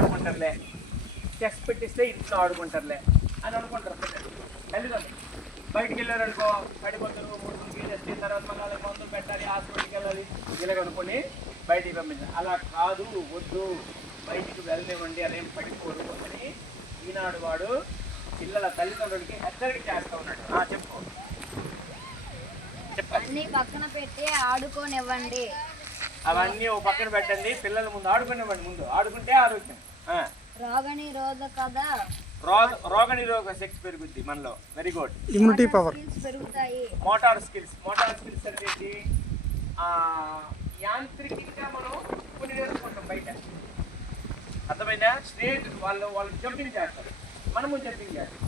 ఆడుకుంటారులే, chess పెట్టిస్తే ఇంట్లో ఆడుకుంటారులే అని అనుకుంటారు తల్లిదండ్రులు. బయటికి వెళ్ళారనుకో పడిపోతారు, 3 గీసేస్తే తర్వాత మళ్ళీ వాళ్ళకి మందులు పెట్టాలి, హాస్పిటల్కి వెళ్ళాలి, ఇలాగనుకుని బయటికి పంపించాలి. అలా కాదు, వద్దు, బయటికి వెళ్ళనివ్వండి, అదేం పడిపోరు అని ఈనాడు వాడు పిల్లల తల్లిదండ్రులకి హెచ్చరిక చేస్తూ ఉన్నాడు. చెప్పు. అన్ని పక్కన పెట్టి ఆడుకోనివ్వండి. అవన్నీ ఓ పక్కన పెట్టండి, పిల్లల ముందు ఆడుకునివ్వండి. ముందు ఆడుకుంటే ఆరోగ్యం. రోగనిరోధక శక్తి పెరుగుద్ది మనలో. Very good. ఇమ్యూనిటీ పవర్ పెరుగుతాయి. మోటార్ స్కిల్స్ అంటే యాంత్రికంగా మనం కొన్ని నేర్చుకుంటాం బయట. అర్థమైందా? స్నేహితులు వాళ్ళు జంపింగ్ చేస్తారు, మనము జంపింగ్ చేస్తాం.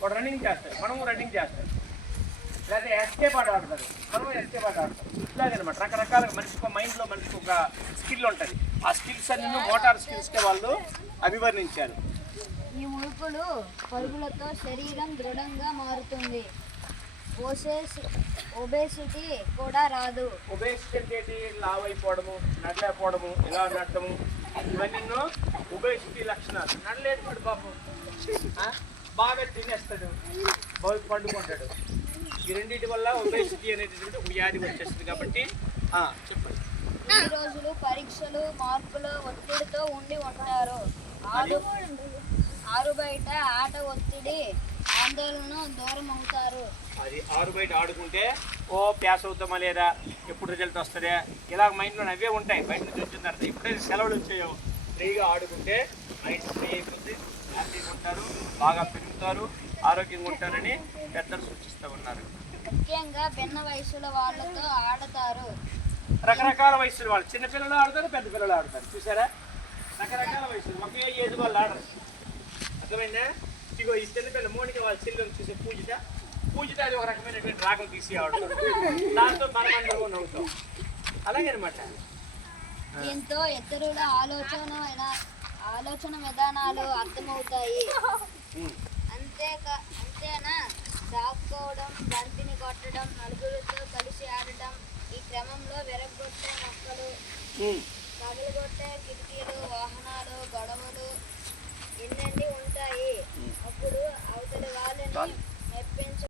వాడు రన్నింగ్ చేస్తారు, మనము రన్నింగ్ చేస్తాం. లేకపోతే ఎస్కేప్ ఆట ఆడతారు, మనము ఎస్కేప్ ఆట ఆడతాం. ఇట్లాగనమాట రకరకాలుగా మనిషికి మైండ్లో మనిషికి ఒక స్కిల్ ఉంటుంది. ఆ స్కిల్స్ అన్ని మోటార్ స్కిల్స్కే వాళ్ళు అభివర్ణించారు. ఈ ఉడుపులు పరుగులతో శరీరం దృఢంగా మారుతుంది. ఒబేసిటీ కూడా రాదు. ఒబేసిటీ అంటే లావ్ అయిపోవడము, నడలేకపోవడము, ఇలా నడటము, ఇవన్నీ ఒబేసిటీ లక్షణాలు. నడలేదు పడు పాపం, బాగా తినేస్తాడు, పండుకుంటాడు. ఈ రెండింటి వల్ల ఒబేసిటీ అనేటటువంటి ఒక వ్యాధి వచ్చేస్తుంది. కాబట్టి చెప్పండి. ఈ రోజులు పరీక్షలు, మార్కుల ఒత్తిడితో ఉండి ఉంటారు. ఆరు బయట ఆట ఒత్తిడి ఆందోళన దూరం అవుతారు. అది ఆరు బయట ఆడుకుంటే ప్యాస్ అవుతామా లేదా, ఎప్పుడు రిజల్ట్ వస్తుందా, ఇలా మైండ్లో అవే ఉంటాయి. బయట నుంచి వచ్చిన తర్వాత ఎప్పుడైతే సెలవులు వచ్చాయో ఫ్రీగా ఆడుకుంటే మైండ్ ఫ్రీ అయిపోతుంది, హ్యాపీగా ఉంటారు, బాగా పెరుగుతారు, ఆరోగ్యంగా ఉంటారని పెద్దలు సూచిస్తూ ఉన్నారు. ముఖ్యంగా భిన్న వయసుల వాళ్ళతో ఆడతారు. రకరకాల వయసులు వాళ్ళు, చిన్నపిల్లలు ఆడతారు, పెద్ద పిల్లలు ఆడతారు. చూసారా? రకరకాల వయసులు, ఒకే ఏజ్ వాళ్ళు ఆడరు. అర్థమైందా? ఇగో ఈ చిన్నపిల్ల మోనిక వాళ్ళ చెల్లెలు చూసే పూజిత అది ఒక రకమైనటువంటి రాగం తీసి ఆడుతారు. దాంతో మనమందరూ నవ్వుతాం. అలాగే అనమాట. దీంతో ఇతరుల ఆలోచన విధానాలు అర్థమవుతాయి. అంతేనా దాక్కోవడం, బంతిని కొట్టడం, నలుగురితో కలిసి ఆడటం, ఈ క్రమంలో విరగొట్టే మొక్కలు, పగలగొట్టే కిటికీలు, వాహనాలు, గొడవలు ఎన్నెన్ని ఉంటాయి. అప్పుడు అవతలి వాళ్ళని మెప్పించ